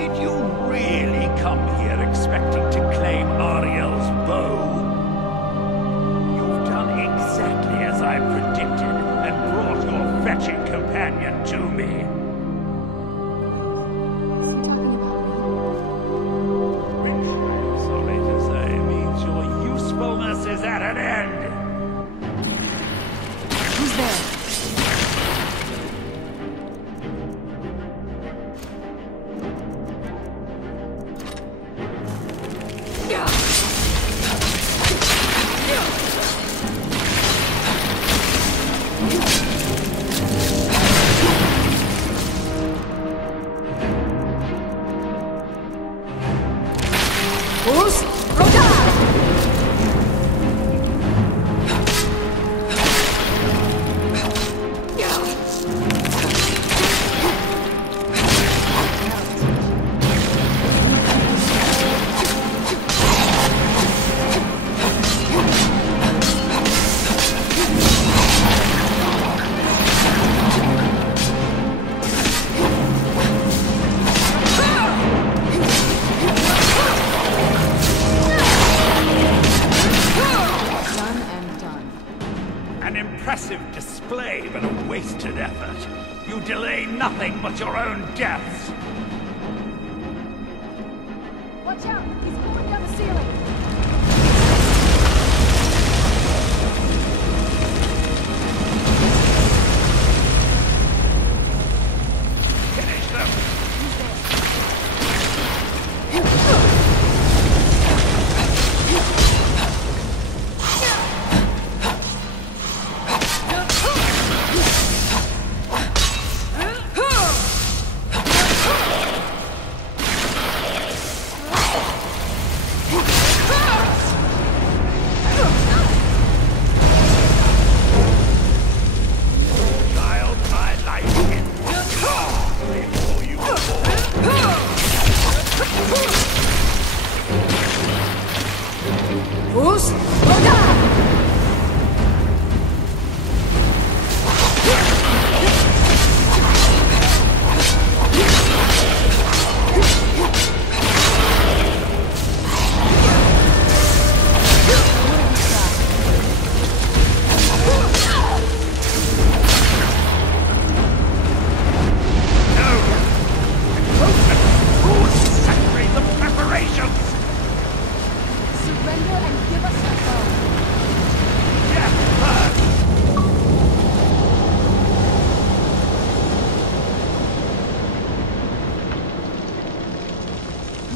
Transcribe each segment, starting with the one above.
Did you really come here expecting to claim Ariel's bow? You've done exactly as I predicted and brought your fetching companion to me. Is he talking about me? Which, I'm sorry to say, means your usefulness is at an end. Who's there? Display, but a wasted effort. You delay nothing but your own deaths. Watch out! He's pulling down the ceiling! Finish them!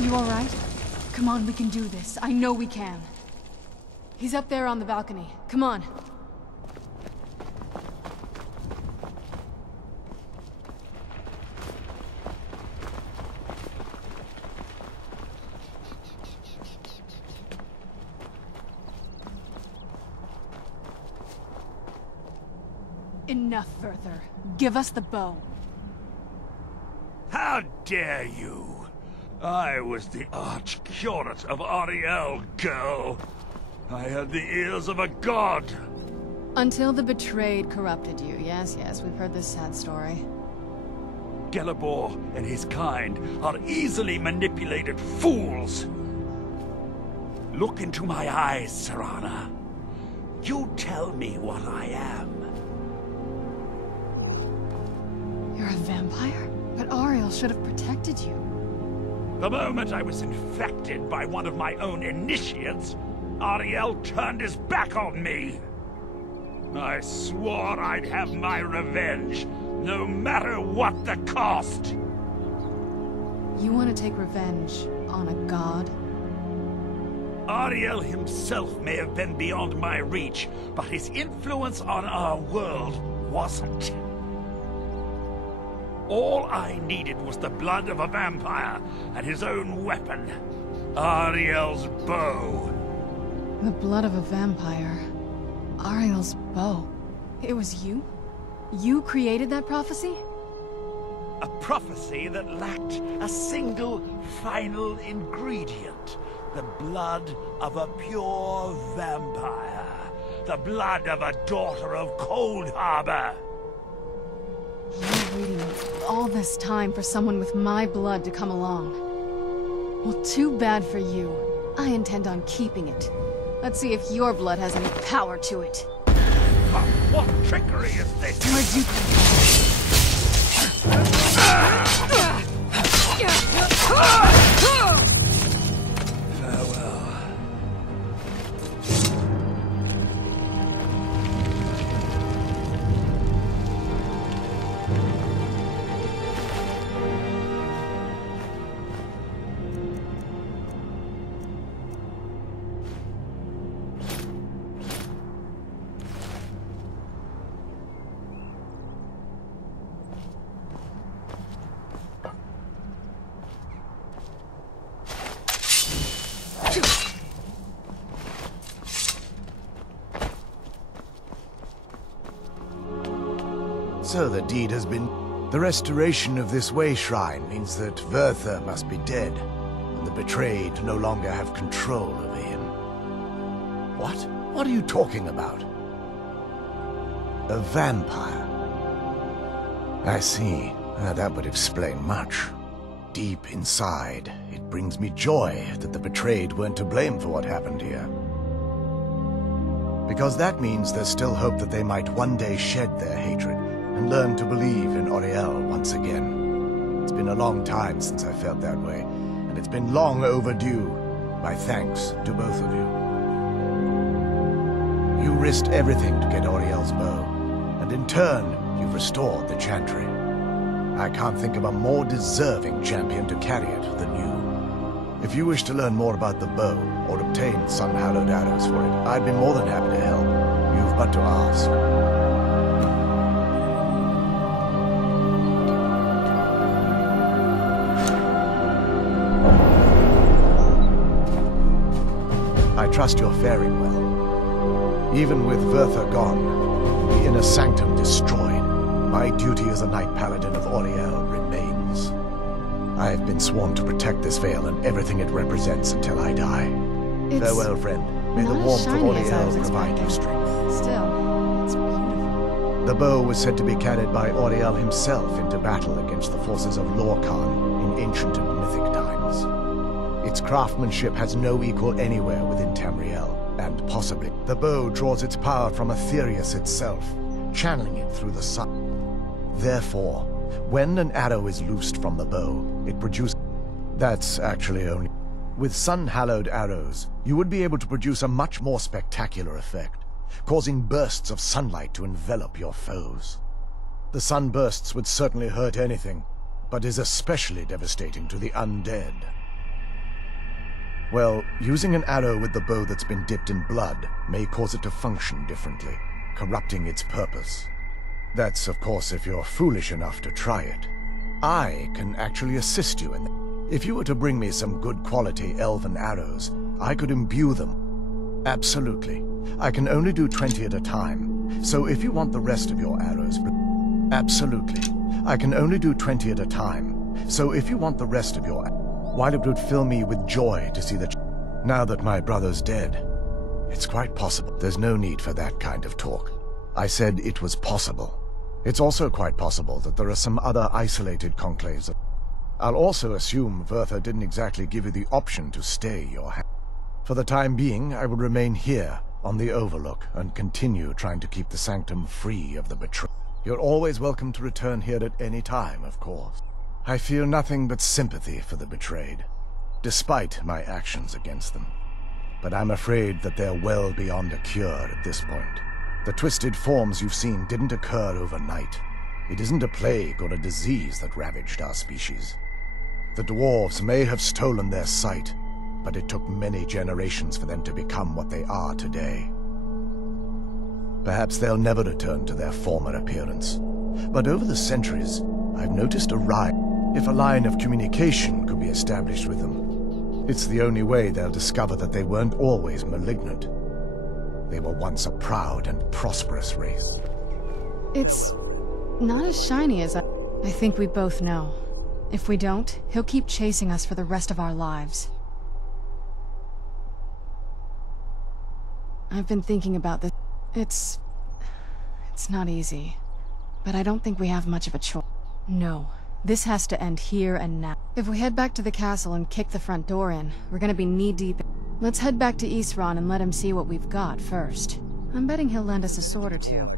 You all right? Come on, we can do this. I know we can. He's up there on the balcony. Come on. Enough, Vyrthur. Give us the bow. How dare you! I was the Arch-Curate of Ariel, girl. I had the ears of a god. Until the betrayed corrupted you. Yes, yes, we've heard this sad story. Gelibor and his kind are easily manipulated fools. Look into my eyes, Serana. You tell me what I am. You're a vampire? But Ariel should have protected you. The moment I was infected by one of my own initiates, Ariel turned his back on me. I swore I'd have my revenge, no matter what the cost. You want to take revenge on a god? Ariel himself may have been beyond my reach, but his influence on our world wasn't. All I needed was the blood of a vampire and his own weapon, Ariel's bow. The blood of a vampire. Ariel's bow. It was you? You created that prophecy? A prophecy that lacked a single final ingredient. The blood of a pure vampire. The blood of a daughter of Cold Harbor. You waiting all this time for someone with my blood to come along. Well, too bad for you. I intend on keeping it. Let's see if your blood has any power to it. What trickery is this? Where'd you come Farewell. So the deed has been... The restoration of this way shrine means that Vyrthur must be dead, and the betrayed no longer have control over him. What? What are you talking about? A vampire. I see. That would explain much. Deep inside, it brings me joy that the betrayed weren't to blame for what happened here. Because that means there's still hope that they might one day shed their hatred and learn to believe in Auriel once again. It's been a long time since I felt that way, and it's been long overdue. My thanks to both of you. You risked everything to get Auriel's bow, and in turn, you've restored the Chantry. I can't think of a more deserving champion to carry it than you. If you wish to learn more about the bow, or obtain sun-hallowed arrows for it, I'd be more than happy to help. You've but to ask. I trust you're faring well. Even with Vyrthur gone, the inner sanctum destroyed, my duty as a Knight Paladin of Auriel remains. I have been sworn to protect this veil and everything it represents until I die. Farewell, friend. May the warmth of Auriel provide you strength. Still, it's beautiful. The bow was said to be carried by Auriel himself into battle against the forces of Lorkhan in ancient and mythic times. Its craftsmanship has no equal anywhere within Tamriel, and possibly the bow draws its power from Aetherius itself, channeling it through the sun. Therefore, when an arrow is loosed from the bow, it produces... That's actually only... With sun-hallowed arrows, you would be able to produce a much more spectacular effect, causing bursts of sunlight to envelop your foes. The sunbursts would certainly hurt anything, but is especially devastating to the undead. Well, using an arrow with the bow that's been dipped in blood may cause it to function differently, corrupting its purpose. That's, of course, if you're foolish enough to try it. I can actually assist you in that. If you were to bring me some good quality elven arrows, I could imbue them. Absolutely. I can only do 20 at a time, so if you want the rest of your arrows... Absolutely. I can only do 20 at a time, so if you want the rest of your... While it would fill me with joy to see that... Now that my brother's dead, it's quite possible. There's no need for that kind of talk. I said it was possible. It's also quite possible that there are some other isolated conclaves. I'll also assume Vyrthur didn't exactly give you the option to stay your hand. For the time being, I will remain here on the Overlook and continue trying to keep the Sanctum free of the betrayal. You're always welcome to return here at any time, of course. I feel nothing but sympathy for the betrayed, despite my actions against them. But I'm afraid that they're well beyond a cure at this point. The twisted forms you've seen didn't occur overnight. It isn't a plague or a disease that ravaged our species. The dwarves may have stolen their sight, but it took many generations for them to become what they are today. Perhaps they'll never return to their former appearance. But over the centuries, I've noticed a rise. If a line of communication could be established with them, it's the only way they'll discover that they weren't always malignant. They were once a proud and prosperous race. It's not as shiny as I think we both know. If we don't, he'll keep chasing us for the rest of our lives. I've been thinking about this. It's not easy, but I don't think we have much of a choice. No. This has to end here and now. If we head back to the castle and kick the front door in, we're gonna be knee-deep. Let's head back to Isran and let him see what we've got first. I'm betting he'll lend us a sword or two.